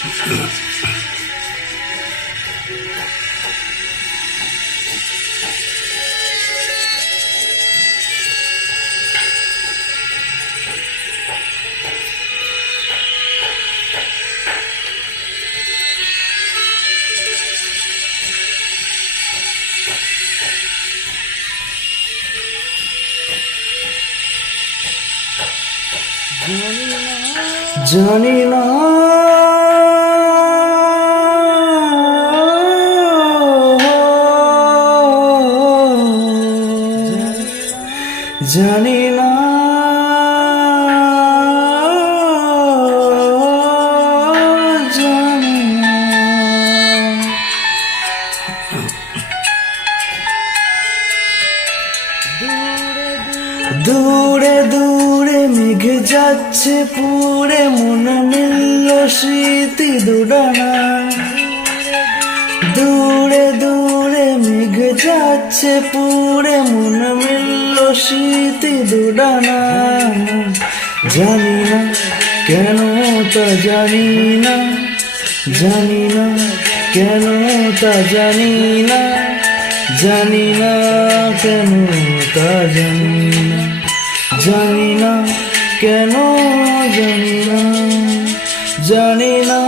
জানি না জানি না জানি না দূরে দূরে মেঘ যাচ্ছে পুরে মন মিলল স্মৃতি দুডানা দূরে দূরে মেঘ যাচ্ছে পুরে মন মিলল স্মৃতি দুডানা জানি না কেন তা জানি না জানি না কেন তা জানি না জানি না কেন তা জানি না জানি না কেন জানি না জানি না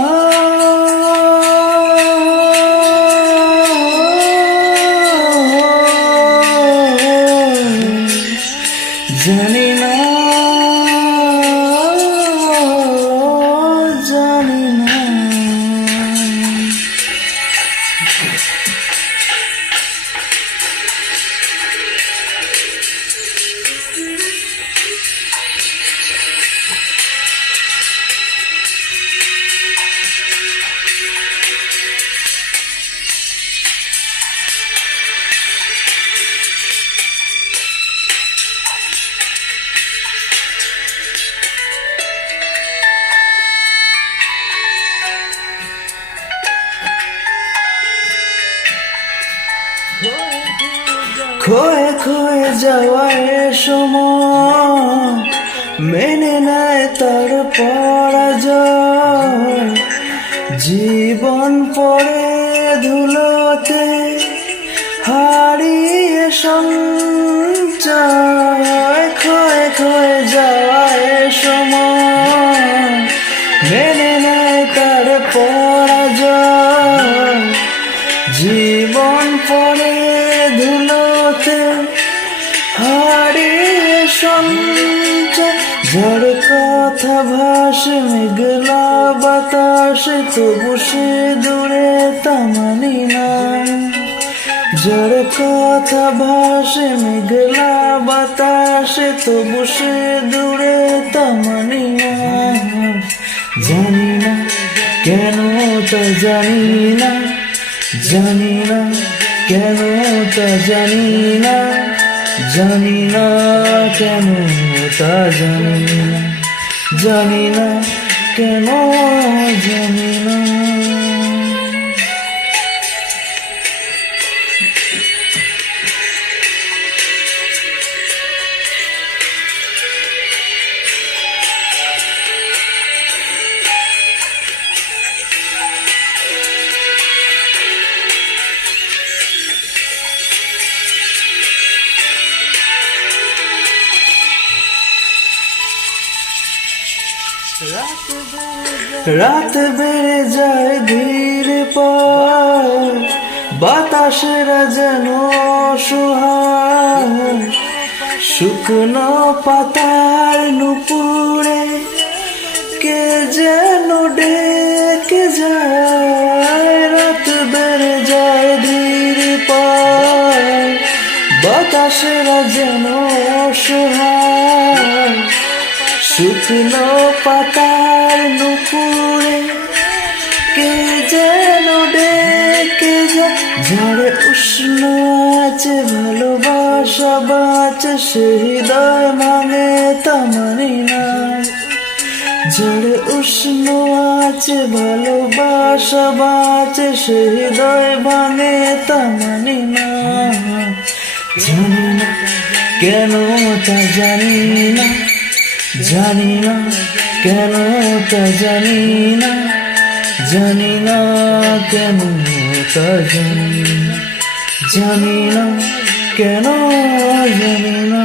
জানি না জানি না খোয়ে খোয়ে যাওয়ার সময় মেনে নেয় তার পরাজয় জীবন পড়ে ধুলোতে হারিয়ে সঞ্চয় খোয়ে খোয়ে যাওয়ার সময় মেনে নেয় তার পরাজয় জীবন পড়ে ধুলোতে হারিয়ে সঞ্চয় যার কথা ভাসে মেঘলা বাতাসে তবু সে দূরে তা মানি না যার কথা ভাসে মেঘলা বাতাসে তবু সে দূরে তা মানি না জানি না কেন তা জানি না জানি না কেন তা জানি না জানি না কেন তা জানি না জানি না কেন জানি না রাত বেড়ে যায় ধীরে পর বাতাসেরা যেন অসহায় শুকনো পাতার নুপুরে কে যেন ডেকে যায় রাত বেড়ে যায় ধীরে পর বাতাসেরা যেন অসহায় শুকনো পাতার নুপুরে কে যেন ডেকে যায় ঝড়ে উষ্ণ আছে ভালোবাসা বাঁচে সে হৃদয় ভাঙে তা মানি না ঝড়ে উষ্ণ আছে ভালোবাসা বাঁচে সে হৃদয় ভাঙে তা মানি না জানি না কেন তা জানি না জানি না কেন তা জানি না জানি না কেন তা জানি না কেন জানি না